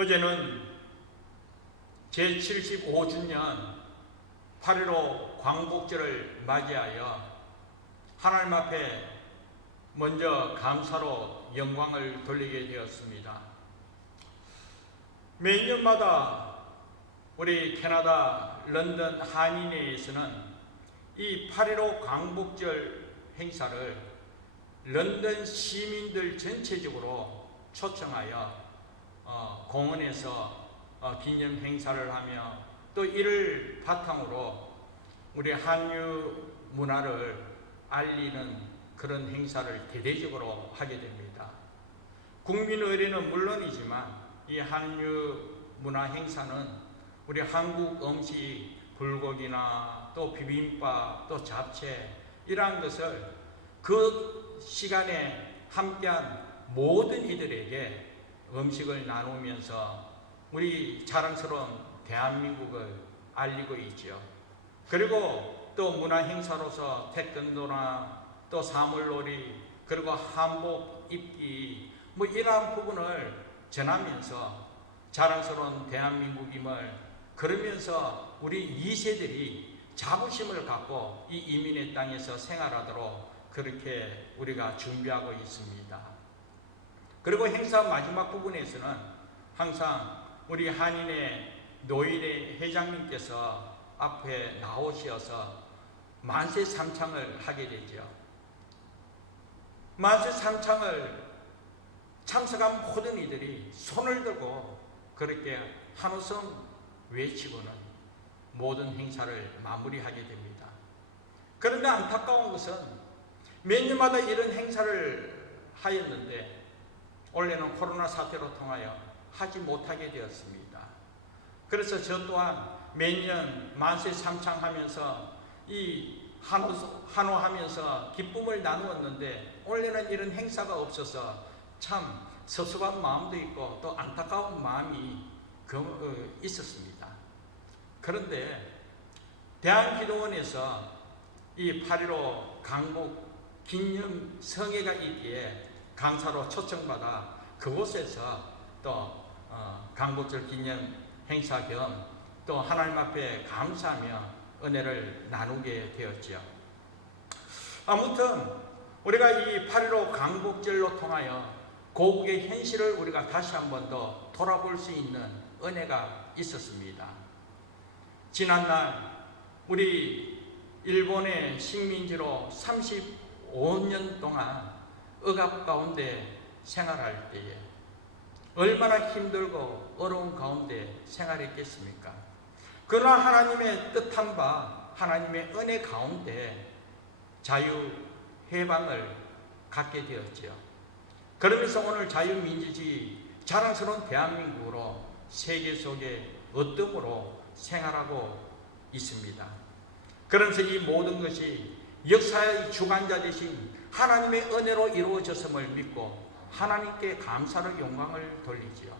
어제는 제75주년 8.15 광복절을 맞이하여 하나님 앞에 먼저 감사로 영광을 돌리게 되었습니다. 매년마다 우리 캐나다 런던 한인회에서는 이 8.15 광복절 행사를 런던 시민들 전체적으로 초청하여 공원에서 기념 행사를 하며 또 이를 바탕으로 우리 한류 문화를 알리는 그런 행사를 대대적으로 하게 됩니다. 국민의례는 물론이지만 이 한류 문화 행사는 우리 한국 음식, 불고기나 또 비빔밥, 또 잡채 이러한 것을 그 시간에 함께한 모든 이들에게 음식을 나누면서 우리 자랑스러운 대한민국을 알리고 있죠. 그리고 또 문화 행사로서 태권도나 또 사물놀이 그리고 한복 입기 이러한 부분을 전하면서 자랑스러운 대한민국임을 그러면서 우리 2세들이 자부심을 갖고 이 이민의 땅에서 생활하도록 그렇게 우리가 준비하고 있습니다. 그리고 행사 마지막 부분에서는 항상 우리 한인의 노일의 회장님께서 앞에 나오셔서 만세 삼창을 하게 되죠. 만세 삼창을 참석한 모든 이들이 손을 들고 그렇게 한우성 외치고는 모든 행사를 마무리하게 됩니다. 그런데 안타까운 것은 몇 년마다 이런 행사를 하였는데 올해는 코로나 사태로 통하여 하지 못하게 되었습니다. 그래서 저 또한 매년 만세 삼창하면서 이 한호하면서 기쁨을 나누었는데 올해는 이런 행사가 없어서 참 섭섭한 마음도 있고 또 안타까운 마음이 있었습니다. 그런데 대한기도원에서 이 8.15 강복 기념 성회가 있기에 강사로 초청받아 그곳에서 또 강복절 기념 행사 겸 또 하나님 앞에 감사하며 은혜를 나누게 되었죠. 아무튼 우리가 이 8.15 강복절로 통하여 고국의 현실을 우리가 다시 한번 더 돌아볼 수 있는 은혜가 있었습니다. 지난날 우리 일본의 식민지로 35년 동안 억압 가운데 생활할 때에 얼마나 힘들고 어려운 가운데 생활했겠습니까? 그러나 하나님의 뜻한 바 하나님의 은혜 가운데 자유 해방을 갖게 되었지요. 그러면서 오늘 자유민주주의 자랑스러운 대한민국으로 세계 속에 어둠으로 생활하고 있습니다. 그러면서 이 모든 것이 역사의 주관자 되신 하나님의 은혜로 이루어졌음을 믿고 하나님께 감사로 영광을 돌리지요.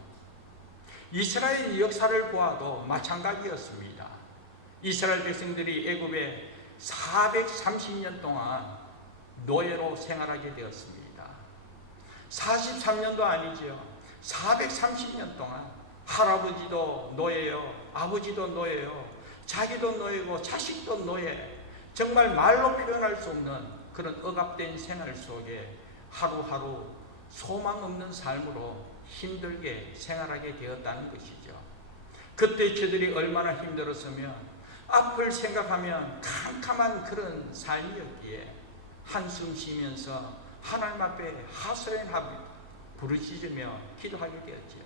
이스라엘 역사를 보아도 마찬가지였습니다. 이스라엘 백성들이 애굽에 430년 동안 노예로 생활하게 되었습니다. 43년도 아니지요. 430년 동안 할아버지도 노예요, 아버지도 노예요, 자기도 노예고 자식도 노예, 정말 말로 표현할 수 없는 그런 억압된 생활 속에 하루하루 소망 없는 삶으로 힘들게 생활하게 되었다는 것이죠. 그때 저들이 얼마나 힘들었으면 앞을 생각하면 캄캄한 그런 삶이었기에 한숨 쉬면서 하나님 앞에 하소연하며 부르짖으며 기도하게 되었죠.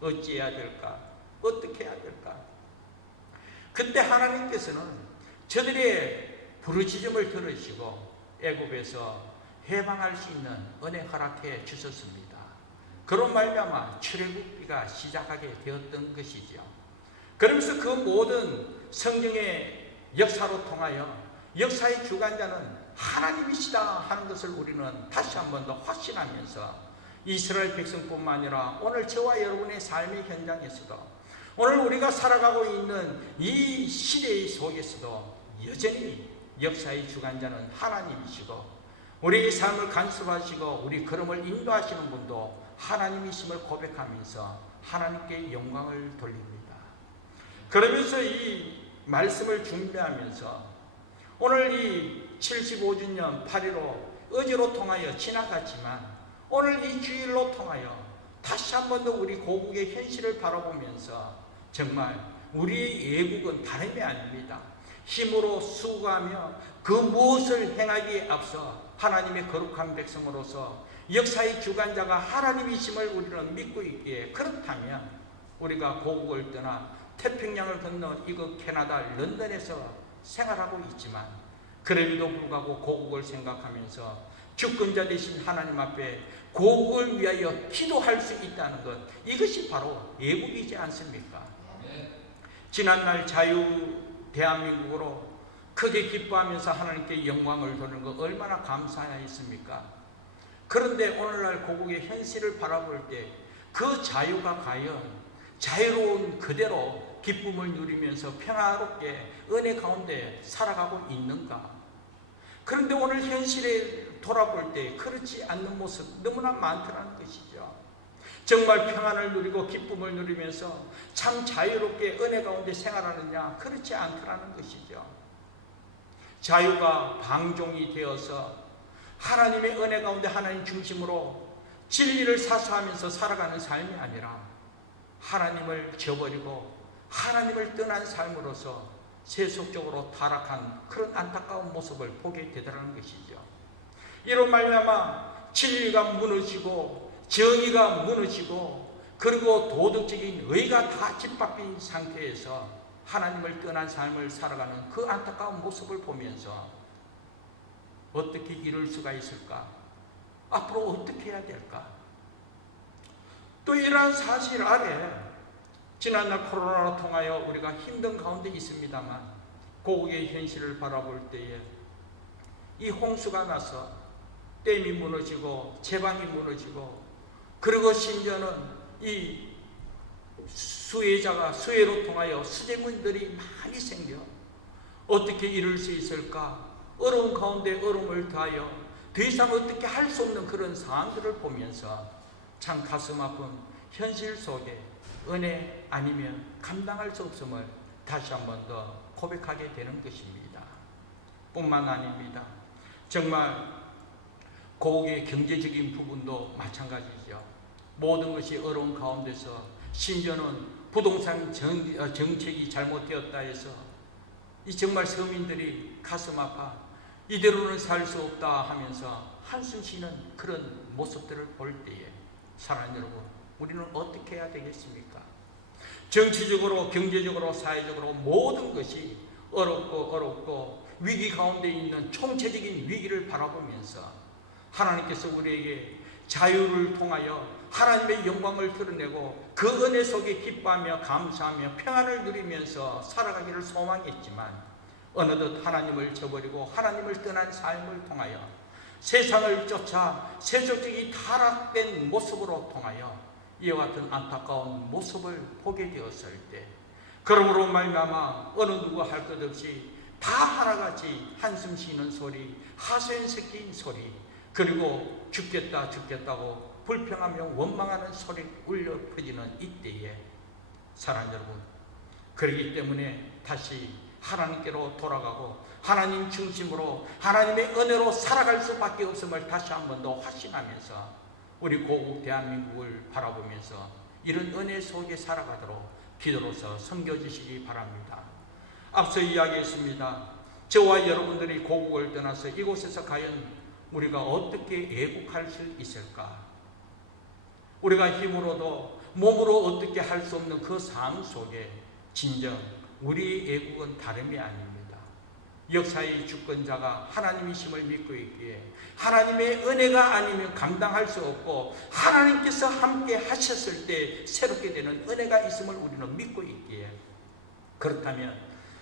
어찌해야 될까? 어떻게 해야 될까? 그때 하나님께서는 저들의 부르짖음을 들으시고 애굽에서 해방할 수 있는 은혜 허락해 주셨습니다. 그런 말미암아 출애굽기가 시작하게 되었던 것이죠. 그러면서 그 모든 성경의 역사로 통하여 역사의 주관자는 하나님이시다 하는 것을 우리는 다시 한 번 더 확신하면서 이스라엘 백성뿐만 아니라 오늘 저와 여러분의 삶의 현장에서도 오늘 우리가 살아가고 있는 이 시대 속에서도 여전히 역사의 주관자는 하나님이시고 우리의 삶을 간섭하시고 우리 걸음을 인도하시는 분도 하나님이심을 고백하면서 하나님께 영광을 돌립니다. 그러면서 이 말씀을 준비하면서 오늘 이 75주년 8.15 어제로 통하여 지나갔지만 오늘 이 주일로 통하여 다시 한 번 더 우리 고국의 현실을 바라보면서 정말 우리의 애국은 다름이 아닙니다. 힘으로 수고하며 그 무엇을 행하기에 앞서 하나님의 거룩한 백성으로서 역사의 주관자가 하나님이심을 우리는 믿고 있기에, 그렇다면 우리가 고국을 떠나 태평양을 건너 이곳 캐나다 런던에서 생활하고 있지만 그럼에도 불구하고 고국을 생각하면서 주권자 되신 하나님 앞에 고국을 위하여 기도할 수 있다는 것, 이것이 바로 애국이지 않습니까? 지난날 자유 대한민국으로 크게 기뻐하면서 하나님께 영광을 돌리는 것 얼마나 감사했습니까? 그런데 오늘날 고국의 현실을 바라볼 때 그 자유가 과연 자유로운 그대로 기쁨을 누리면서 평화롭게 은혜 가운데 살아가고 있는가? 그런데 오늘 현실에 돌아볼 때 그렇지 않는 모습 너무나 많더라는 것이죠. 정말 평안을 누리고 기쁨을 누리면서 참 자유롭게 은혜 가운데 생활하느냐? 그렇지 않더라는 것이죠. 자유가 방종이 되어서 하나님의 은혜 가운데 하나님 중심으로 진리를 사수하면서 살아가는 삶이 아니라 하나님을 저버리고 하나님을 떠난 삶으로서 세속적으로 타락한 그런 안타까운 모습을 보게 되더라는 것이죠. 이로 말미암아 진리가 무너지고 정의가 무너지고 그리고 도덕적인 의가 다 짓밟힌 상태에서 하나님을 떠난 삶을 살아가는 그 안타까운 모습을 보면서 어떻게 이룰 수가 있을까? 앞으로 어떻게 해야 될까? 또 이러한 사실 아래 지난날 코로나로 통하여 우리가 힘든 가운데 있습니다만 고국의 현실을 바라볼 때에 이 홍수가 나서 댐이 무너지고 제방이 무너지고 그리고 심지어는 이 수혜로 통하여 수재문들이 많이 생겨 어떻게 이룰 수 있을까? 어려운 가운데 어려움을 더하여 더 이상 어떻게 할 수 없는 그런 상황들을 보면서 참 가슴 아픈 현실 속에 은혜 아니면 감당할 수 없음을 다시 한 번 더 고백하게 되는 것입니다. 뿐만 아닙니다. 정말 고국의 경제적인 부분도 마찬가지죠. 모든 것이 어려운 가운데서 심지어는 부동산 정책이 잘못되었다 해서 이 정말 서민들이 가슴 아파 이대로는 살 수 없다 하면서 한숨 쉬는 그런 모습들을 볼 때에 사랑하는 여러분, 우리는 어떻게 해야 되겠습니까? 정치적으로 경제적으로 사회적으로 모든 것이 어렵고 위기 가운데 있는 총체적인 위기를 바라보면서 하나님께서 우리에게 자유를 통하여 하나님의 영광을 드러내고 그 은혜 속에 기뻐하며 감사하며 평안을 누리면서 살아가기를 소망했지만 어느덧 하나님을 저버리고 하나님을 떠난 삶을 통하여 세상을 쫓아 세속적인 타락된 모습으로 통하여 이와 같은 안타까운 모습을 보게 되었을 때 그러므로 말미암아 어느 누구 할 것 없이 다 하나같이 한숨 쉬는 소리, 하소연 섞인 소리, 그리고 죽겠다고 불평하며 원망하는 소리 울려 퍼지는 이때에 사랑하는 여러분, 그렇기 때문에 다시 하나님께로 돌아가고 하나님 중심으로 하나님의 은혜로 살아갈 수밖에 없음을 다시 한 번 더 확신하면서 우리 고국 대한민국을 바라보면서 이런 은혜 속에 살아가도록 기도로서 섬겨주시기 바랍니다. 앞서 이야기했습니다. 저와 여러분들이 고국을 떠나서 이곳에서 과연 우리가 어떻게 애국할 수 있을까? 우리가 힘으로도 몸으로 어떻게 할 수 없는 그 상황 속에 진정 우리의 애국은 다름이 아닙니다. 역사의 주권자가 하나님이심을 믿고 있기에 하나님의 은혜가 아니면 감당할 수 없고 하나님께서 함께 하셨을 때 새롭게 되는 은혜가 있음을 우리는 믿고 있기에 그렇다면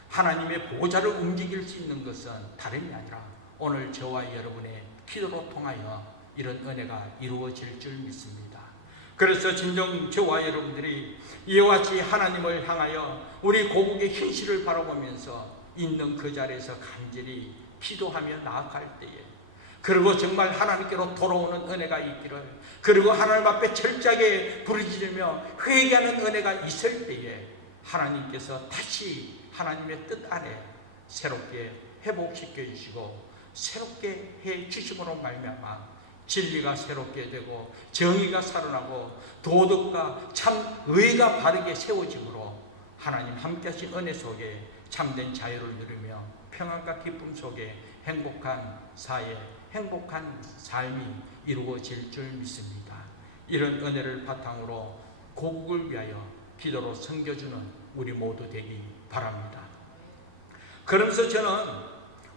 하나님의 보좌를 움직일 수 있는 것은 다름이 아니라 오늘 저와 여러분의 기도로 통하여 이런 은혜가 이루어질 줄 믿습니다. 그래서 진정 저와 여러분들이 이와 같이 하나님을 향하여 우리 고국의 현실을 바라보면서 있는 그 자리에서 간절히 기도하며 나아갈 때에 그리고 정말 하나님께로 돌아오는 은혜가 있기를, 그리고 하나님 앞에 철저하게 부르짖으며 회개하는 은혜가 있을 때에 하나님께서 다시 하나님의 뜻 아래 새롭게 회복시켜 주시고 새롭게 해 주심으로 말미암아 진리가 새롭게 되고 정의가 살아나고 도덕과 참 의가 바르게 세워지므로 하나님 함께하신 은혜 속에 참된 자유를 누리며 평안과 기쁨 속에 행복한 사회, 행복한 삶이 이루어질 줄 믿습니다. 이런 은혜를 바탕으로 고국을 위하여 기도로 섬겨주는 우리 모두 되기 바랍니다. 그러면서 저는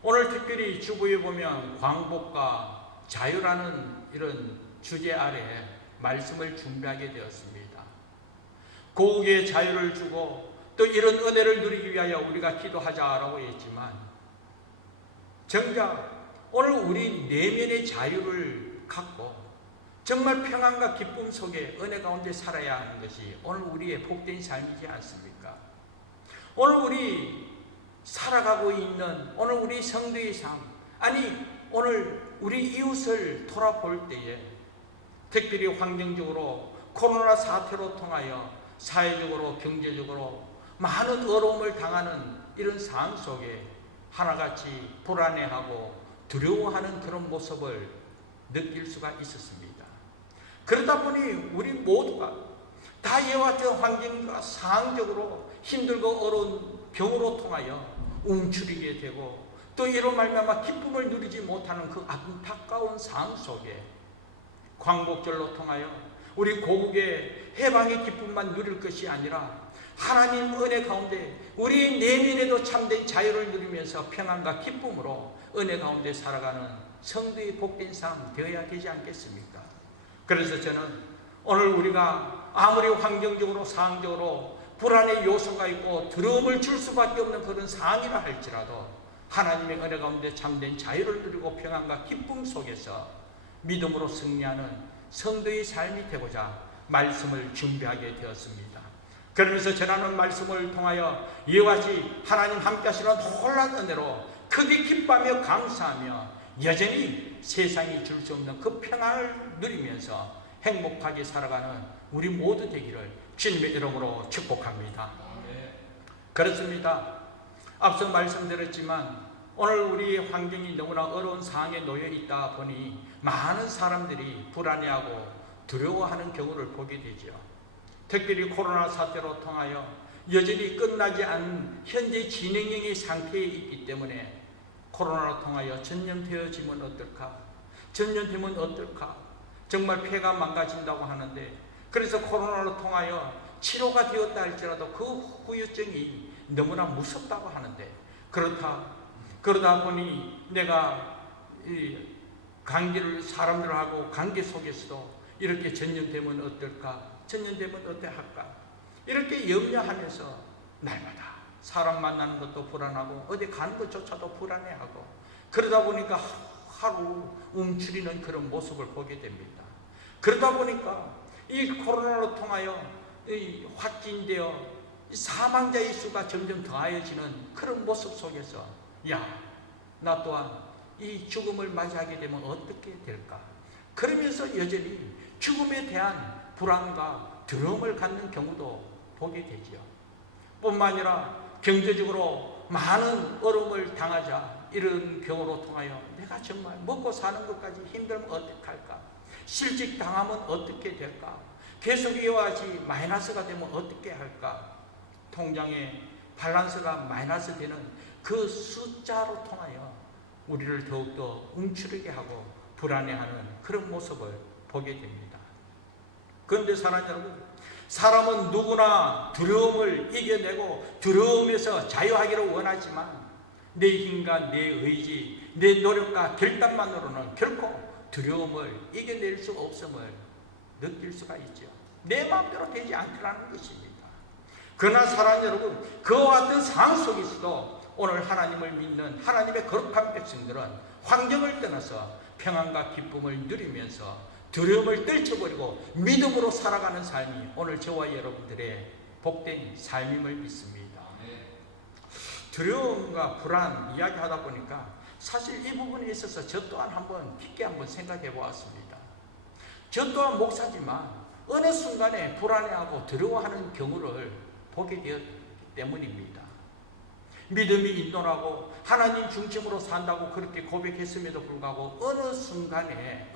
오늘 특별히 주보에 보면 광복과 자유라는 이런 주제 아래 말씀을 준비하게 되었습니다. 고국의 자유를 주고 또 이런 은혜를 누리기 위하여 우리가 기도하자라고 했지만 정작 오늘 우리 내면의 자유를 갖고 정말 평안과 기쁨 속에 은혜 가운데 살아야 하는 것이 오늘 우리의 복된 삶이지 않습니까? 오늘 우리 살아가고 있는 오늘 우리 성도의 삶, 아니 오늘 우리 이웃을 돌아볼 때에 특별히 환경적으로 코로나 사태로 통하여 사회적으로 경제적으로 많은 어려움을 당하는 이런 상황 속에 하나같이 불안해하고 두려워하는 그런 모습을 느낄 수가 있었습니다. 그러다 보니 우리 모두가 다 이와 같은 환경과 상황적으로 힘들고 어려운 병으로 통하여 움츠리게 되고 또 이로 말미암아 기쁨을 누리지 못하는 그 안타까운 상황 속에 광복절로 통하여 우리 고국의 해방의 기쁨만 누릴 것이 아니라 하나님 은혜 가운데 우리 내면에도 참된 자유를 누리면서 평안과 기쁨으로 은혜 가운데 살아가는 성도의 복된 삶 되어야 되지 않겠습니까? 그래서 저는 오늘 우리가 아무리 환경적으로 상황적으로 불안의 요소가 있고 두려움을 줄 수밖에 없는 그런 상황이라 할지라도 하나님의 은혜 가운데 참된 자유를 누리고 평안과 기쁨 속에서 믿음으로 승리하는 성도의 삶이 되고자 말씀을 준비하게 되었습니다. 그러면서 전하는 말씀을 통하여 이와 같이 하나님 함께 하시는 놀라운 은혜로 크게 기뻐하며 감사하며 여전히 세상이 줄 수 없는 그 평안을 누리면서 행복하게 살아가는 우리 모두 되기를 주님의 이름으로 축복합니다. 그렇습니다. 앞서 말씀드렸지만 오늘 우리의 환경이 너무나 어려운 상황에 놓여 있다 보니 많은 사람들이 불안해하고 두려워하는 경우를 보게 되죠. 특별히 코로나 사태로 통하여 여전히 끝나지 않은 현재 진행형의 상태에 있기 때문에 코로나로 통하여 전염되어지면 어떨까? 전염되면 어떨까? 정말 폐가 망가진다고 하는데 그래서 코로나로 통하여 치료가 되었다 할지라도 그 후유증이 너무나 무섭다고 하는데 그러다 보니 내가 이 관계를 사람들하고 관계 속에서도 이렇게 전염되면 어떨까? 전염되면 어때할까? 이렇게 염려하면서 날마다 사람 만나는 것도 불안하고 어디 가는 것조차도 불안해하고 그러다 보니까 하루 움츠리는 그런 모습을 보게 됩니다. 그러다 보니까 이 코로나로 통하여 확진되어 사망자의 수가 점점 더하여지는 그런 모습 속에서 나 또한 이 죽음을 맞이하게 되면 어떻게 될까? 그러면서 여전히 죽음에 대한 불안과 두려움을 갖는 경우도 보게 되지요. 뿐만 아니라 경제적으로 많은 어려움을 당하자 이런 경우로 통하여 내가 정말 먹고 사는 것까지 힘들면 어떻게 할까? 실직 당하면 어떻게 될까? 계속 이와 같이 마이너스가 되면 어떻게 할까? 통장에 밸런스가 마이너스 되는 그 숫자로 통하여 우리를 더욱더 움츠리게 하고 불안해하는 그런 모습을 보게 됩니다. 그런데 사랑하는 여러분, 사람은 누구나 두려움을 이겨내고 두려움에서 자유하기를 원하지만 내 힘과 내 의지, 내 노력과 결단만으로는 결코 두려움을 이겨낼 수 없음을 느낄 수가 있죠. 내 마음대로 되지 않더라는 것입니다. 그러나 사랑하는 여러분, 그와 같은 상황 속에서도 오늘 하나님을 믿는 하나님의 거룩한 백성들은 환경을 떠나서 평안과 기쁨을 누리면서 두려움을 떨쳐버리고 믿음으로 살아가는 삶이 오늘 저와 여러분들의 복된 삶임을 믿습니다. 두려움과 불안 이야기하다 보니까 사실 이 부분에 있어서 저 또한 한번 깊게 한번 생각해 보았습니다. 저 또한 목사지만 어느 순간에 불안해하고 두려워하는 경우를 보게 되었기 때문입니다. 믿음이 인도하고 하나님 중심으로 산다고 그렇게 고백했음에도 불구하고 어느 순간에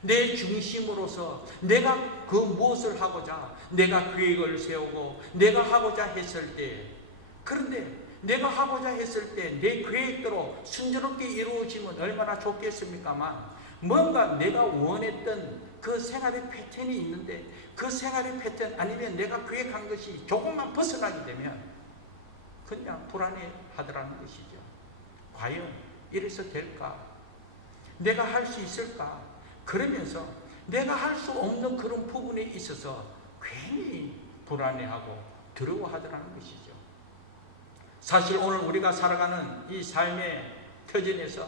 내 중심으로서 내가 그 무엇을 하고자 내가 계획을 세우고 내가 하고자 했을 때, 그런데 내가 하고자 했을 때 내 계획대로 순조롭게 이루어지면 얼마나 좋겠습니까만, 뭔가 내가 원했던 그 생활의 패턴이 있는데 그 생활의 패턴 아니면 내가 계획한 것이 조금만 벗어나게 되면 그냥 불안해 하더라는 것이죠. 과연 이래서 될까? 내가 할 수 있을까? 그러면서 내가 할 수 없는 그런 부분에 있어서 괜히 불안해하고 두려워하더라는 것이죠. 사실 오늘 우리가 살아가는 이 삶의 터전에서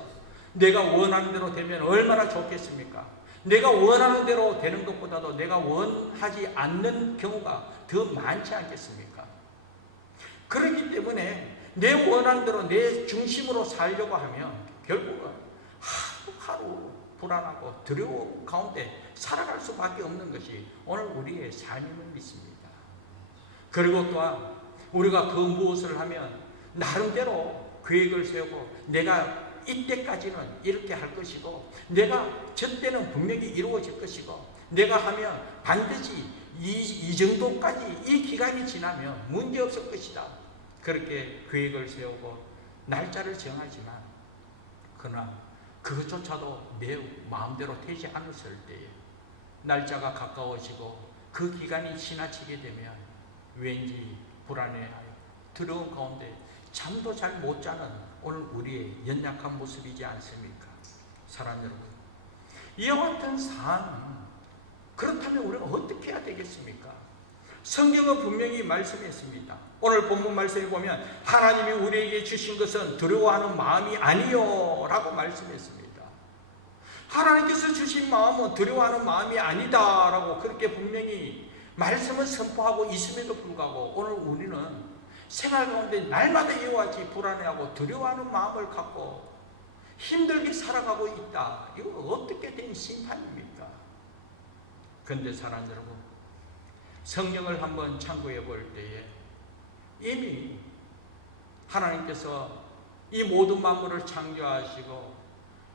내가 원하는 대로 되면 얼마나 좋겠습니까? 내가 원하는 대로 되는 것보다도 내가 원하지 않는 경우가 더 많지 않겠습니까? 그렇기 때문에 내 원하는 대로 내 중심으로 살려고 하면 결국은 하루하루 불안하고 두려움 가운데 살아갈 수밖에 없는 것이 오늘 우리의 삶임을 믿습니다. 그리고 또한 우리가 그 무엇을 하면 나름대로 계획을 세우고 내가 이때까지는 이렇게 할 것이고 내가 저때는 분명히 이루어질 것이고 내가 하면 반드시 이 정도까지 이 기간이 지나면 문제없을 것이다. 그렇게 계획을 세우고 날짜를 정하지만 그러나 그것조차도 매우 마음대로 되지 않았을 때에 날짜가 가까워지고 그 기간이 지나치게 되면 왠지 불안해하여 두려운 가운데 잠도 잘 못 자는 오늘 우리의 연약한 모습이지 않습니까? 사랑 여러분, 이와 같은 상황, 그렇다면 우리가 어떻게 해야 되겠습니까? 성경은 분명히 말씀했습니다. 오늘 본문 말씀에 보면 하나님이 우리에게 주신 것은 두려워하는 마음이 아니요 라고 말씀했습니다. 하나님께서 주신 마음은 두려워하는 마음이 아니다 라고 그렇게 분명히 말씀을 선포하고 있음에도 불구하고 오늘 우리는 생활 가운데 날마다 이와 같이 불안해하고 두려워하는 마음을 갖고 힘들게 살아가고 있다. 이거 어떻게 된 심판입니까? 그런데 사랑 여러분, 성경을 한번 참고해 볼 때에 이미 하나님께서 이 모든 만물을 창조하시고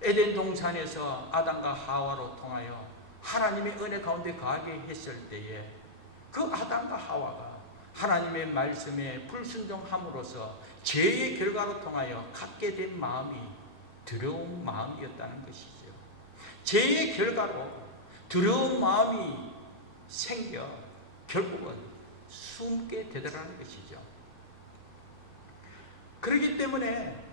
에덴 동산에서 아담과 하와로 통하여 하나님의 은혜 가운데 거하게 했을 때에 그 아담과 하와가 하나님의 말씀에 불순종함으로써 죄의 결과로 통하여 갖게 된 마음이 두려운 마음이었다는 것이죠. 죄의 결과로 두려운 마음이 생겨 결국은 숨게 되더라는 것이죠. 그렇기 때문에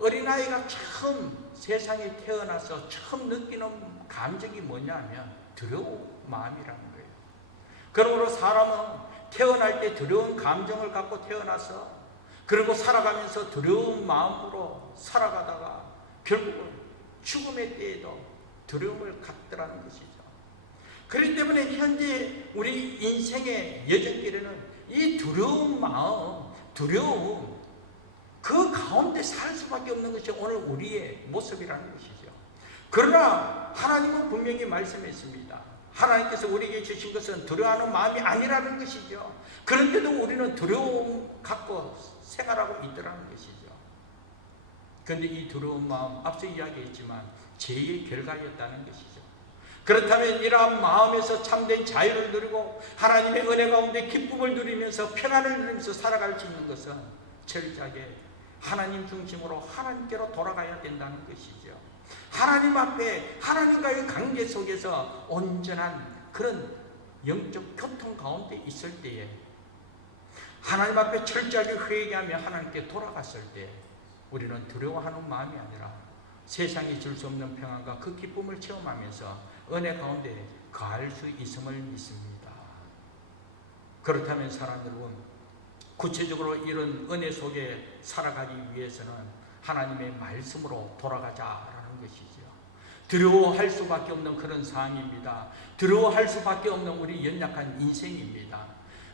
어린아이가 처음 세상에 태어나서 처음 느끼는 감정이 뭐냐면 두려운 마음이라는 거예요. 그러므로 사람은 태어날 때 두려운 감정을 갖고 태어나서 그리고 살아가면서 두려운 마음으로 살아가다가 결국은 죽음의 때에도 두려움을 갖더라는 것이죠. 그렇기 때문에 현재 우리 인생의 여정길에는 이 두려운 마음, 두려움, 그 가운데 살 수밖에 없는 것이 오늘 우리의 모습이라는 것이죠. 그러나 하나님은 분명히 말씀했습니다. 하나님께서 우리에게 주신 것은 두려워하는 마음이 아니라는 것이죠. 그런데도 우리는 두려움 갖고 생활하고 있더라는 것이죠. 그런데 이 두려운 마음, 앞서 이야기했지만 죄의 결과였다는 것이죠. 그렇다면 이러한 마음에서 참된 자유를 누리고 하나님의 은혜 가운데 기쁨을 누리면서 평안을 누리면서 살아갈 수 있는 것은 철저하게 하나님 중심으로 하나님께로 돌아가야 된다는 것이죠. 하나님 앞에 하나님과의 관계 속에서 온전한 그런 영적 교통 가운데 있을 때에 하나님 앞에 철저하게 회개하며 하나님께 돌아갔을 때 우리는 두려워하는 마음이 아니라 세상이 줄 수 없는 평안과 그 기쁨을 체험하면서 은혜 가운데 거할 수 있음을 믿습니다. 그렇다면 사랑 여러분, 구체적으로 이런 은혜 속에 살아가기 위해서는 하나님의 말씀으로 돌아가자라는 것이죠. 두려워할 수밖에 없는 그런 상황입니다. 두려워할 수밖에 없는 우리 연약한 인생입니다.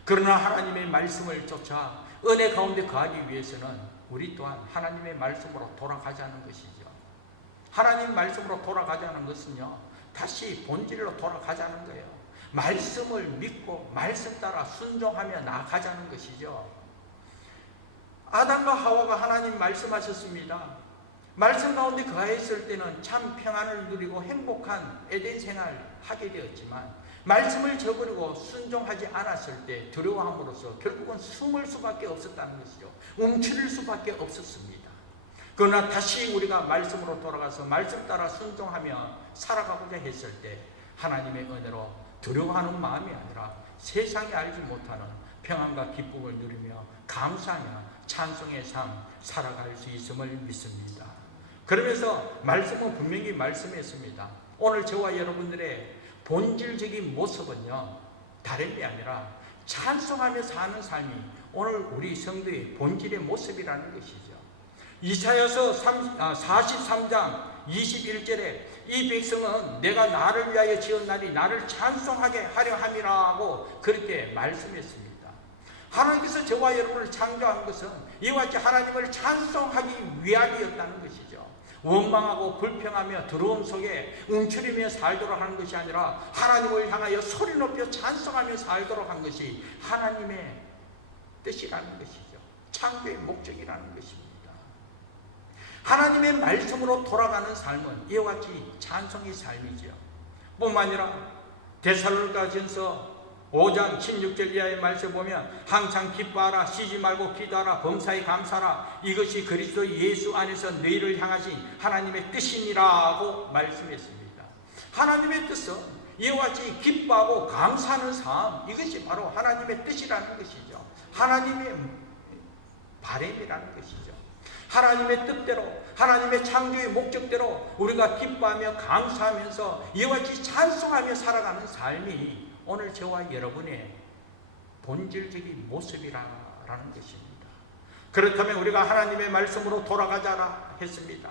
그러나 하나님의 말씀을 쫓아 은혜 가운데 거하기 위해서는 우리 또한 하나님의 말씀으로 돌아가자는 것이죠. 하나님 말씀으로 돌아가자는 것은요, 다시 본질로 돌아가자는 거예요. 말씀을 믿고 말씀 따라 순종하며 나아가자는 것이죠. 아담과 하와가 하나님 말씀하셨습니다. 말씀 가운데 거하였을 때는 참 평안을 누리고 행복한 에덴 생활을 하게 되었지만, 말씀을 저버리고 순종하지 않았을 때 두려워함으로써 결국은 숨을 수밖에 없었다는 것이죠. 움츠릴 수밖에 없었습니다. 그러나 다시 우리가 말씀으로 돌아가서 말씀 따라 순종하며 살아가고자 했을 때 하나님의 은혜로 두려워하는 마음이 아니라 세상이 알지 못하는 평안과 기쁨을 누리며 감사하며 찬송의 삶 살아갈 수 있음을 믿습니다. 그러면서 말씀은 분명히 말씀했습니다. 오늘 저와 여러분들의 본질적인 모습은요, 다름이 아니라 찬송하며 사는 삶이 오늘 우리 성도의 본질의 모습이라는 것이죠. 이사야서 43장 21절에 이 백성은 내가 나를 위하여 지었나니 나를 찬송하게 하려 함이라고 그렇게 말씀했습니다. 하나님께서 저와 여러분을 창조한 것은 이와 같이 하나님을 찬송하기 위함이었다는 것이죠. 원망하고 불평하며 더러움 속에 움츠리며 살도록 하는 것이 아니라 하나님을 향하여 소리 높여 찬송하며 살도록 한 것이 하나님의 뜻이라는 것이죠. 창조의 목적이라는 것입니다. 하나님의 말씀으로 돌아가는 삶은 이와 같이 찬송의 삶이죠. 뿐만 아니라 데살로니가전서 5장 16절 이하의 말씀에 보면 항상 기뻐하라, 쉬지 말고 기도하라, 범사에 감사하라, 이것이 그리스도 예수 안에서 너희를 향하신 하나님의 뜻이니라고 말씀했습니다. 하나님의 뜻은 이와 같이 기뻐하고 감사하는 삶, 이것이 바로 하나님의 뜻이라는 것이죠. 하나님의 바람이라는 것이죠. 하나님의 뜻대로, 하나님의 창조의 목적대로 우리가 기뻐하며 감사하면서 이와 같이 찬송하며 살아가는 삶이 오늘 저와 여러분의 본질적인 모습이라는 것입니다. 그렇다면 우리가 하나님의 말씀으로 돌아가자라 했습니다.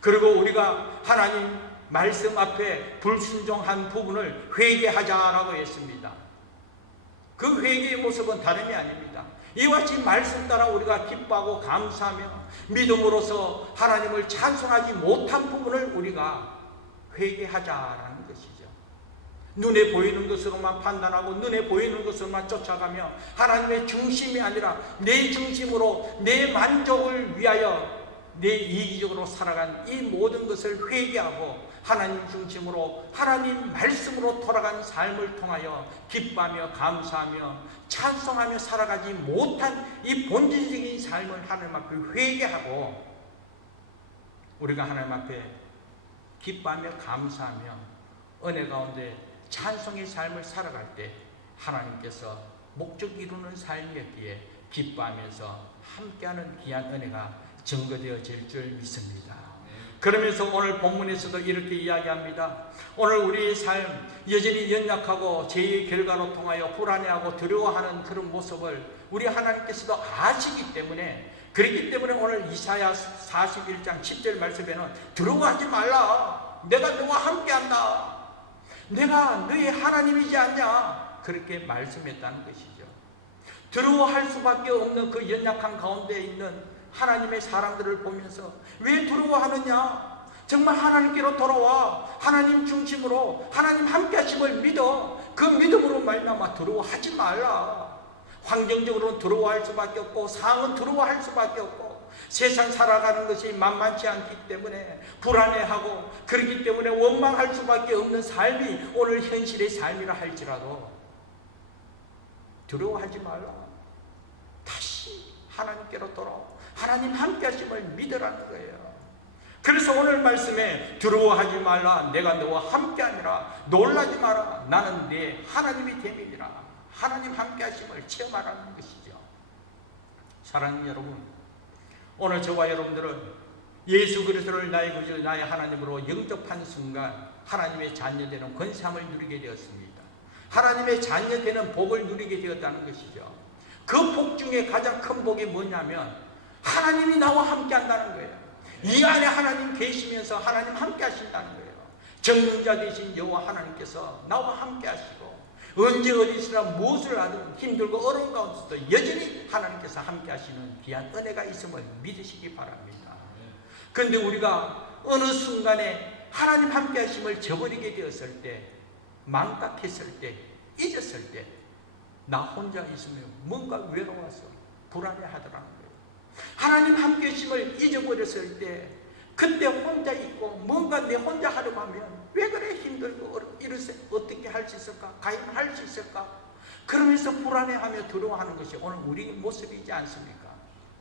그리고 우리가 하나님 말씀 앞에 불순종한 부분을 회개하자라고 했습니다. 그 회개의 모습은 다름이 아닙니다. 이와 같이 말씀 따라 우리가 기뻐하고 감사하며 믿음으로써 하나님을 찬송하지 못한 부분을 우리가 회개하자라는 것이죠. 눈에 보이는 것으로만 판단하고 눈에 보이는 것으로만 쫓아가며 하나님의 중심이 아니라 내 중심으로 내 만족을 위하여 내 이기적으로 살아간 이 모든 것을 회개하고 하나님 중심으로 하나님 말씀으로 돌아간 삶을 통하여 기뻐하며 감사하며 찬송하며 살아가지 못한 이 본질적인 삶을 하나님 앞에 회개하고 우리가 하나님 앞에 기뻐하며 감사하며 은혜 가운데 찬송의 삶을 살아갈 때 하나님께서 목적 이루는 삶이었기에 기뻐하면서 함께하는 귀한 은혜가 증거되어질 줄 믿습니다. 그러면서 오늘 본문에서도 이렇게 이야기합니다. 오늘 우리의 삶 여전히 연약하고 죄의 결과로 통하여 불안해하고 두려워하는 그런 모습을 우리 하나님께서도 아시기 때문에, 그렇기 때문에 오늘 이사야 41장 10절 말씀에는 두려워하지 말라, 내가 너와 함께한다, 내가 너의 하나님이지 않냐, 그렇게 말씀했다는 것이죠. 두려워할 수밖에 없는 그 연약한 가운데 있는 하나님의 사람들을 보면서 왜 두려워하느냐? 정말 하나님께로 돌아와 하나님 중심으로 하나님 함께 하심을 믿어. 그 믿음으로 말미암아 두려워하지 말라. 환경적으로는 두려워할 수밖에 없고 상황은 두려워할 수밖에 없고 세상 살아가는 것이 만만치 않기 때문에 불안해하고 그렇기 때문에 원망할 수밖에 없는 삶이 오늘 현실의 삶이라 할지라도 두려워하지 말라. 다시 하나님께로 돌아와 하나님 함께 하심을 믿으라는 거예요. 그래서 오늘 말씀에 두려워하지 말라, 내가 너와 함께 하니라, 놀라지 마라, 나는 네 하나님이 됨이니라. 하나님 함께 하심을 체험하라는 것이죠. 사랑하는 여러분, 오늘 저와 여러분들은 예수 그리스도를 나의 구주 나의 하나님으로 영접한 순간 하나님의 자녀되는 권세함을 누리게 되었습니다. 하나님의 자녀되는 복을 누리게 되었다는 것이죠. 그 복 중에 가장 큰 복이 뭐냐면 하나님이 나와 함께 한다는 거예요. 이 안에 하나님 계시면서 하나님 함께 하신다는 거예요. 전능자 되신 여호와 하나님께서 나와 함께 하시고 언제 어디서나 무엇을 하든 힘들고 어려운 가운데서도 여전히 하나님께서 함께 하시는 귀한 은혜가 있음을 믿으시기 바랍니다. 그런데 우리가 어느 순간에 하나님 함께 하심을 저버리게 되었을 때, 망각했을 때, 잊었을 때 나 혼자 있으면 뭔가 외로워서 불안해하더라는 거예요. 하나님 함께 하심을 잊어버렸을 때 그때 혼자 있고 뭔가 내 혼자 하려고 하면 왜 그래 힘들고 이러세 어떻게 할 수 있을까? 과연 할 수 있을까? 그러면서 불안해하며 두려워하는 것이 오늘 우리의 모습이지 않습니까?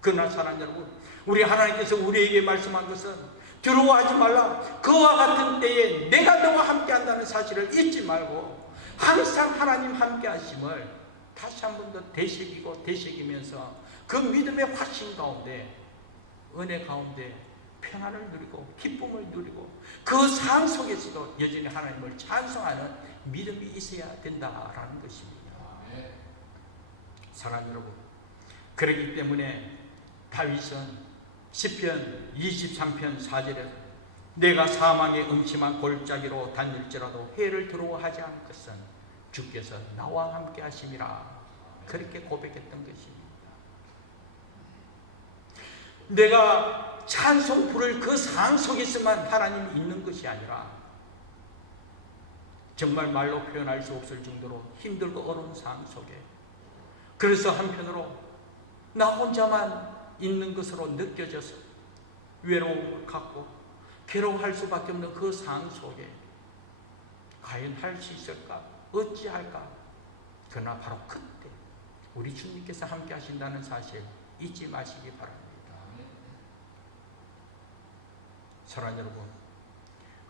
그러나 사랑하는 여러분, 우리 하나님께서 우리에게 말씀한 것은 두려워하지 말라. 그와 같은 때에 내가 너와 함께 한다는 사실을 잊지 말고 항상 하나님 함께 하심을 다시 한 번 더 되새기면서 그 믿음의 확신 가운데, 은혜 가운데 평안을 누리고 기쁨을 누리고 그 삶 속에서도 여전히 하나님을 찬송하는 믿음이 있어야 된다라는 것입니다. 사랑하는 여러분, 그렇기 때문에 다윗은 시편 23편 4절에 내가 사망의 음침한 골짜기로 다닐지라도 해를 두려워하지 않을 것은 주께서 나와 함께 하심이라, 그렇게 고백했던 것입니다. 내가 찬송 부를 그 상황 속에서만 하나님이 있는 것이 아니라 정말 말로 표현할 수 없을 정도로 힘들고 어려운 상황 속에, 그래서 한편으로 나 혼자만 있는 것으로 느껴져서 외로움을 갖고 괴로워할 수밖에 없는 그 상황 속에 과연 할 수 있을까? 어찌할까? 그러나 바로 그때 우리 주님께서 함께 하신다는 사실 잊지 마시기 바랍니다. 사랑하는 여러분,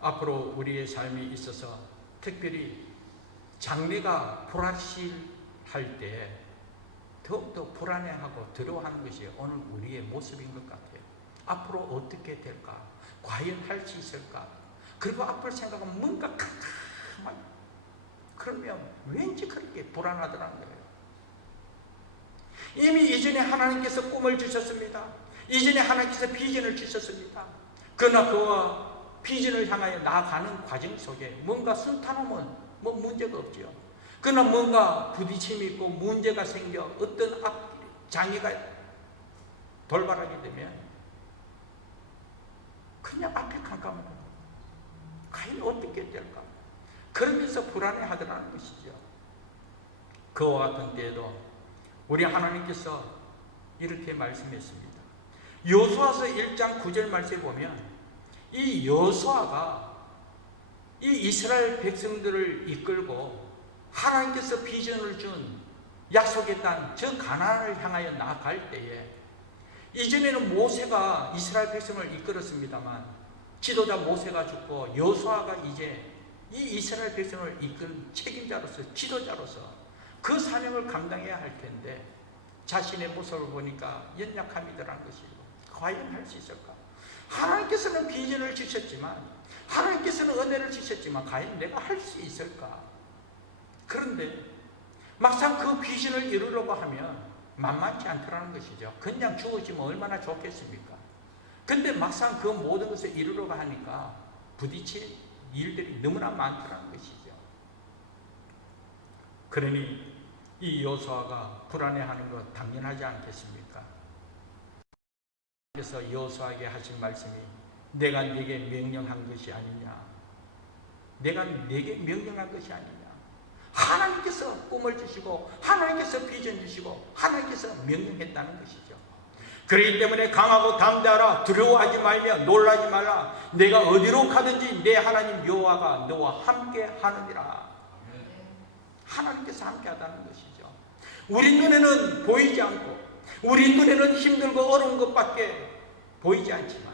앞으로 우리의 삶이 있어서 특별히 장래가 불확실할 때 더욱더 불안해하고 두려워하는 것이 오늘 우리의 모습인 것 같아요. 앞으로 어떻게 될까? 과연 할 수 있을까? 그리고 앞을 생각하면 뭔가 캄캄하게, 그러면 왠지 그렇게 불안하더라는 거예요. 이미 이전에 하나님께서 꿈을 주셨습니다. 이전에 하나님께서 비전을 주셨습니다. 그러나 그와 비전을 향하여 나아가는 과정 속에 뭔가 순탄하면 뭐 문제가 없죠. 그러나 뭔가 부딪힘이 있고 문제가 생겨 어떤 장애가 돌발하게 되면 그냥 앞에 깜깜하고 과연 어떻게 될까? 그러면서 불안해하더라는 것이죠. 그와 같은 때에도 우리 하나님께서 이렇게 말씀했습니다. 여호수아서 1장 9절 말씀에 보면 이 여호수아가 이 이스라엘 백성들을 이끌고 하나님께서 비전을 준 약속의 땅, 저 가나안을 향하여 나아갈 때에, 이전에는 모세가 이스라엘 백성을 이끌었습니다만 지도자 모세가 죽고 여호수아가 이제 이 이스라엘 백성을 이끄는 책임자로서, 지도자로서 그 사명을 감당해야 할 텐데 자신의 모습을 보니까 연약함이더라는 것이고 과연 할 수 있을까? 하나님께서는 비전을 주셨지만, 하나님께서는 은혜를 주셨지만 과연 내가 할 수 있을까? 그런데 막상 그 비전을 이루려고 하면 만만치 않더라는 것이죠. 그냥 주어지면 얼마나 좋겠습니까? 근데 막상 그 모든 것을 이루려고 하니까 부딪힐 일들이 너무나 많더라는 것이죠. 그러니 이 여호수아가 불안해하는 것 당연하지 않겠습니까? 그래서 여호수아에게 하신 말씀이 내가 네게 명령한 것이 아니냐, 내가 네게 명령한 것이 아니냐. 하나님께서 꿈을 주시고 하나님께서 비전 주시고 하나님께서 명령했다는 것이죠. 그렇기 때문에 강하고 담대하라, 두려워하지 말며 놀라지 말라. 내가 어디로 가든지 내 하나님 여호와가 너와 함께 하느니라. 하나님께서 함께 하다는 것이죠. 우리 눈에는 보이지 않고 우리 눈에는 힘들고 어려운 것밖에 보이지 않지만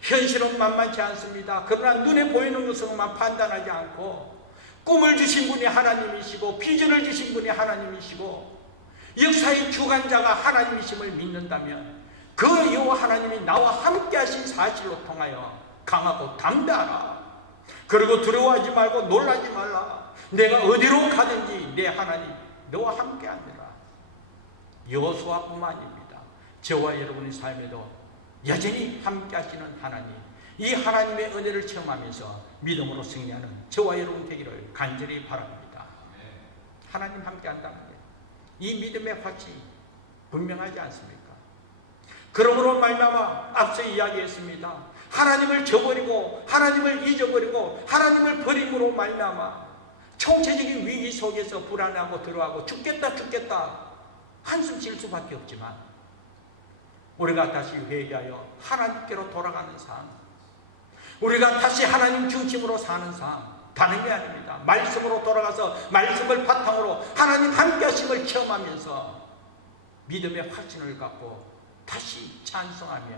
현실은 만만치 않습니다. 그러나 눈에 보이는 것으로만 판단하지 않고 꿈을 주신 분이 하나님이시고 비전을 주신 분이 하나님이시고 역사의 주관자가 하나님이심을 믿는다면 그 여호와 하나님이 나와 함께 하신 사실로 통하여 강하고 담대하라. 그리고 두려워하지 말고 놀라지 말라. 내가 어디로 가든지 내 하나님 너와 함께 하느라. 여호수아뿐만 아닙니다. 저와 여러분의 삶에도 여전히 함께 하시는 하나님, 이 하나님의 은혜를 체험하면서 믿음으로 승리하는 저와 여러분 되기를 간절히 바랍니다. 하나님 함께 한다는 게 이 믿음의 확신이 분명하지 않습니까? 그러므로 말미암아 앞서 이야기했습니다. 하나님을 저버리고 하나님을 잊어버리고 하나님을 버림으로 말미암아 총체적인 위기 속에서 불안해하고 들어가고 죽겠다 한숨 쉴 수밖에 없지만 우리가 다시 회개하여 하나님께로 돌아가는 삶, 우리가 다시 하나님 중심으로 사는 삶, 다른 게 아닙니다. 말씀으로 돌아가서 말씀을 바탕으로 하나님 함께 하심을 체험하면서 믿음의 확신을 갖고 다시 찬송하며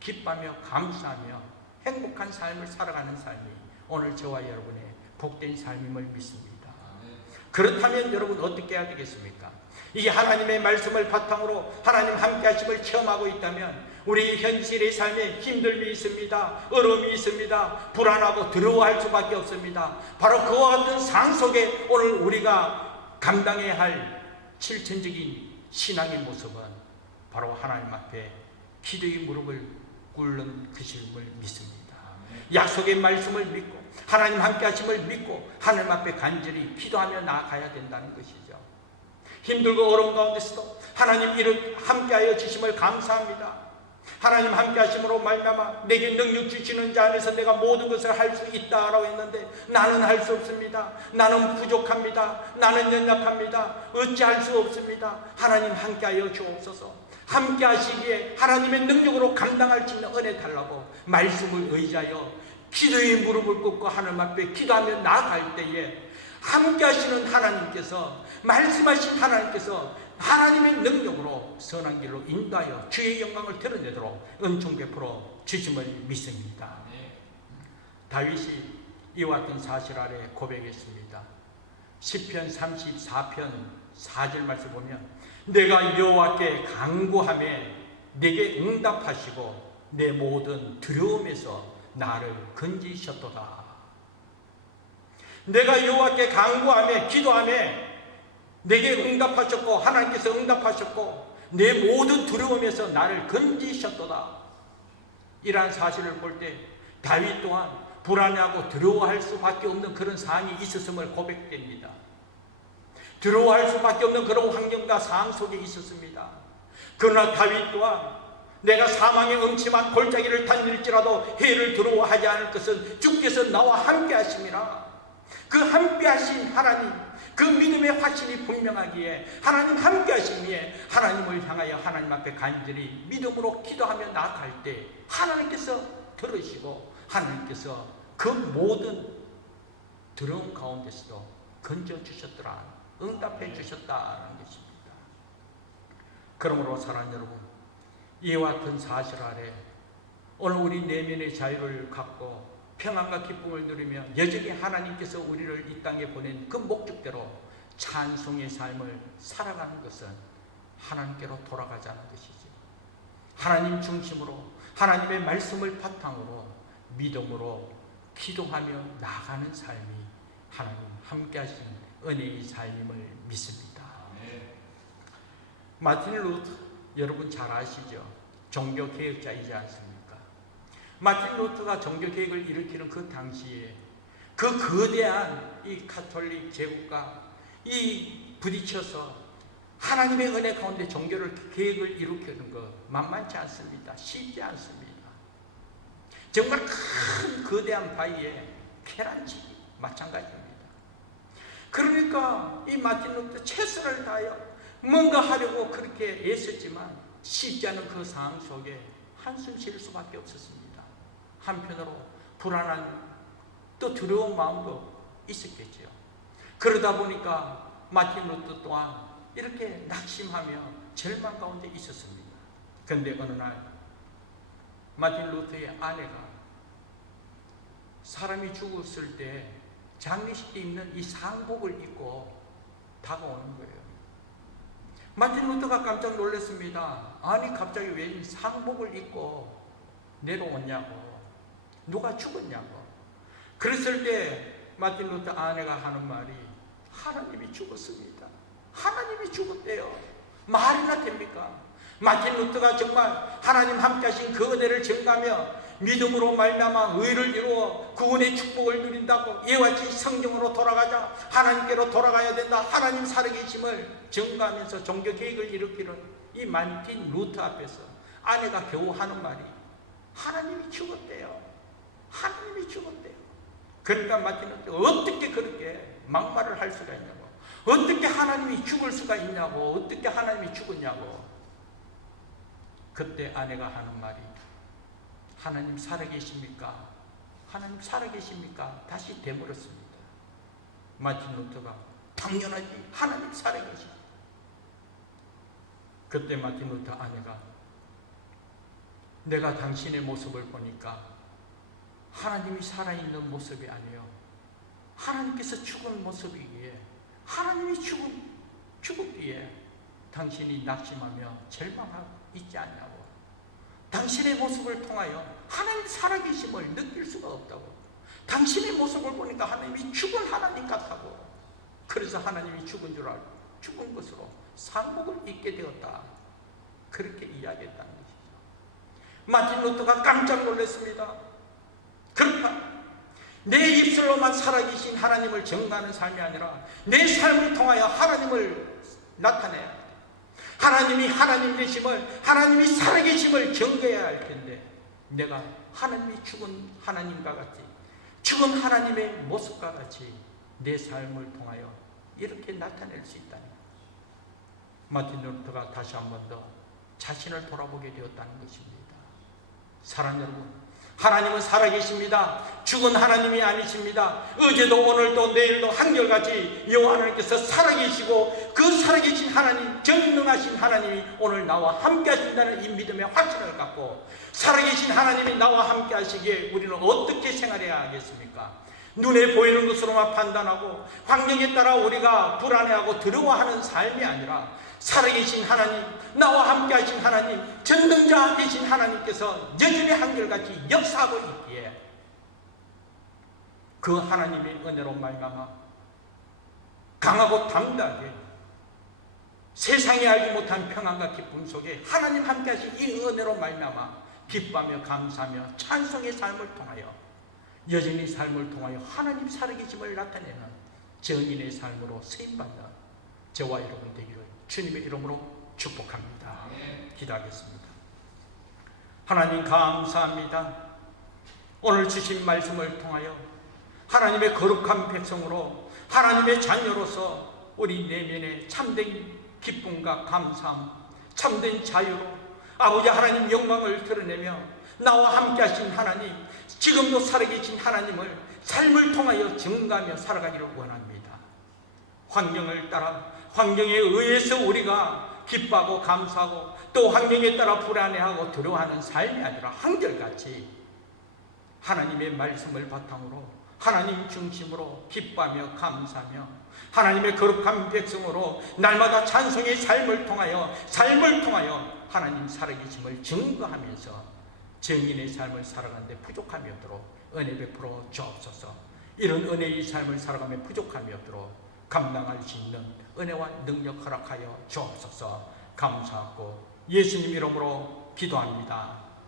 기뻐하며 감사하며 행복한 삶을 살아가는 삶이 오늘 저와 여러분의 복된 삶임을 믿습니다. 그렇다면 여러분 어떻게 해야 되겠습니까? 이 하나님의 말씀을 바탕으로 하나님 함께 하심을 체험하고 있다면 우리 현실의 삶에 힘듦이 있습니다. 어려움이 있습니다. 불안하고 두려워할 수밖에 없습니다. 바로 그와 같은 상황 속에 오늘 우리가 감당해야 할 실천적인 신앙의 모습은 바로 하나님 앞에 기도의 무릎을 꿇는 것임을 믿습니다. 약속의 말씀을 믿고 하나님 함께 하심을 믿고 하나님 앞에 간절히 기도하며 나아가야 된다는 것이죠. 힘들고 어려운 가운데서도 하나님 이를 함께하여 주심을 감사합니다. 하나님 함께 하심으로 말미암아 내게 능력 주시는 자 안에서 내가 모든 것을 할 수 있다라고 했는데 나는 할 수 없습니다. 나는 부족합니다. 나는 연약합니다. 어찌할 수 없습니다. 하나님 함께하여 주옵소서. 함께 하시기에 하나님의 능력으로 감당할 수 있는 은혜 달라고 말씀을 의지하여 기도의 무릎을 꿇고 하나님 앞에 기도하며 나아갈 때에 함께 하시는 하나님께서 말씀하신 하나님께서 하나님의 능력으로 선한 길로 인도하여 주의 영광을 드러내도록 은총 베풀어 주심을 믿습니다. 다윗이 이와 같은 사실 아래 고백했습니다. 시편 34편 4절 말씀 보면 내가 여호와께 간구하매 내게 응답하시고 내 모든 두려움에서 나를 건지셨도다. 내가 여호와께 간구하며 기도하며 내게 응답하셨고 하나님께서 응답하셨고 내 모든 두려움에서 나를 건지셨도다. 이러한 사실을 볼 때 다윗 또한 불안해하고 두려워할 수밖에 없는 그런 상황이 있었음을 고백됩니다. 두려워할 수밖에 없는 그런 환경과 상황 속에 있었습니다. 그러나 다윗 또한 내가 사망의 음침한 골짜기를 다닐지라도 해를 두려워하지 않을 것은 주께서 나와 함께 하심이라. 그 함께 하신 하나님, 그 믿음의 확신이 분명하기에 하나님 함께 하시기에 하나님을 향하여 하나님 앞에 간절히 믿음으로 기도하며 나아갈 때 하나님께서 들으시고 하나님께서 그 모든 두려움 가운데서도 건져주셨더라, 응답해 주셨다는 것입니다. 그러므로 사랑하는 여러분, 이와 같은 사실 아래 오늘 우리 내면의 자유를 갖고 평안과 기쁨을 누리며 여전히 하나님께서 우리를 이 땅에 보낸 그 목적대로 찬송의 삶을 살아가는 것은 하나님께로 돌아가자는 것이지. 하나님 중심으로 하나님의 말씀을 바탕으로 믿음으로 기도하며 나아가는 삶이 하나님 함께 하신 은혜의 삶임을 믿습니다. 마틴 루터 여러분 잘 아시죠? 종교개혁자이지 않습니까? 마틴 루터가 종교개혁을 일으키는 그 당시에 그 거대한 이 가톨릭 제국과 이 부딪혀서 하나님의 은혜 가운데 종교를 개혁을 일으키는 것 만만치 않습니다. 쉽지 않습니다. 정말 큰 거대한 바위에 계란치기 마찬가지입니다. 그러니까 이 마틴 루터 최선을 다하여 뭔가 하려고 그렇게 애썼지만 쉽지 않은 그 상황 속에 한숨 쉴 수밖에 없었습니다. 한편으로 불안한 또 두려운 마음도 있었겠죠. 그러다 보니까 마틴 루터 또한 이렇게 낙심하며 절망 가운데 있었습니다. 그런데 어느 날 마틴 루터의 아내가 사람이 죽었을 때 장례식 때 입는 이 상복을 입고 다가오는 거예요. 마틴 루터가 깜짝 놀랐습니다. 아니 갑자기 왜 상복을 입고 내려오냐고, 누가 죽었냐고. 그랬을 때 마틴 루터 아내가 하는 말이 하나님이 죽었습니다. 하나님이 죽었대요. 말이나 됩니까? 마틴 루터가 정말 하나님 함께 하신 그 은혜를 증가하며 믿음으로 말미암아 의를 이루어 구원의 축복을 누린다고 이와 같이 성경으로 돌아가자, 하나님께로 돌아가야 된다, 하나님 살아계심을 증거하면서 종교 계획을 일으키는 이 마틴 루터 앞에서 아내가 겨우 하는 말이 하나님이 죽었대요. 하나님이 죽었대요. 그러니까 마틴 루터가 어떻게 그렇게 막말을 할 수가 있냐고, 어떻게 하나님이 죽을 수가 있냐고, 어떻게 하나님이 죽었냐고. 그때 아내가 하는 말이 하나님 살아계십니까? 하나님 살아계십니까? 다시 되물었습니다. 마틴 루터가 당연하지, 하나님 살아계십니다. 그때 마틴 루터 아내가 내가 당신의 모습을 보니까 하나님이 살아있는 모습이 아니에요. 하나님께서 죽은 모습이기에, 하나님이 죽었기에 당신이 낙심하며 절망하고 있지 않냐고. 당신의 모습을 통하여 하나님 살아계심을 느낄 수가 없다고. 당신의 모습을 보니까 하나님이 죽은 하나님 같다고. 그래서 하나님이 죽은 줄 알고 죽은 것으로 상복을 입게 되었다. 그렇게 이야기했다는 것이죠. 마틴 루터가 깜짝 놀랐습니다. 그렇다. 내 입술로만 살아계신 하나님을 증거하는 삶이 아니라 내 삶을 통하여 하나님을 나타내야 돼. 하나님이 하나님 되심을, 하나님이 살아계심을 증거해야 할 텐데 내가 하나님이 죽은 하나님과 같이, 죽은 하나님의 모습과 같이 내 삶을 통하여 이렇게 나타낼 수 있다는 거죠. 마틴 루터가 다시 한 번 더 자신을 돌아보게 되었다는 것입니다. 사랑하는 여러분, 하나님은 살아계십니다. 죽은 하나님이 아니십니다. 어제도 오늘도 내일도 한결같이 여호와 하나님께서 살아계시고 그 살아계신 하나님, 전능하신 하나님이 오늘 나와 함께 하신다는 이 믿음의 확신을 갖고 살아계신 하나님이 나와 함께 하시기에 우리는 어떻게 생활해야 하겠습니까? 눈에 보이는 것으로만 판단하고 환경에 따라 우리가 불안해하고 두려워하는 삶이 아니라 살아계신 하나님, 나와 함께 하신 하나님, 전능자 되신 하나님께서 여전히 한결같이 역사하고 있기에 그 하나님의 은혜로 말미암아 강하고 담대하게 세상이 알지 못한 평안과 기쁨 속에 하나님 함께 하신 이 은혜로 말미암아 기뻐하며 감사하며 찬송의 삶을 통하여 여전히 삶을 통하여 하나님 살아계심을 나타내는 정인의 삶으로 쓰임받는 저와 여러분 되기를 주님의 이름으로 축복합니다. 기도하겠습니다. 하나님 감사합니다. 오늘 주신 말씀을 통하여 하나님의 거룩한 백성으로, 하나님의 자녀로서 우리 내면에 참된 기쁨과 감사함, 참된 자유로 아버지 하나님 영광을 드러내며 나와 함께 하신 하나님, 지금도 살아계신 하나님을 삶을 통하여 증거하며 살아가기를 원합니다. 환경을 따라, 환경에 의해서 우리가 기뻐하고 감사하고 또 환경에 따라 불안해하고 두려워하는 삶이 아니라 한결같이 하나님의 말씀을 바탕으로 하나님 중심으로 기뻐하며 감사하며 하나님의 거룩한 백성으로 날마다 찬송의 삶을 통하여 하나님 살아계심을 증거하면서 정인의 삶을 살아가는데 부족함이 없도록 은혜 베풀어 주옵소서. 이런 은혜의 삶을 살아가며 부족함이 없도록 감당할 수 있는 은혜와 능력 허락하여 주옵소서. 감사하고 예수님 이름으로 기도합니다.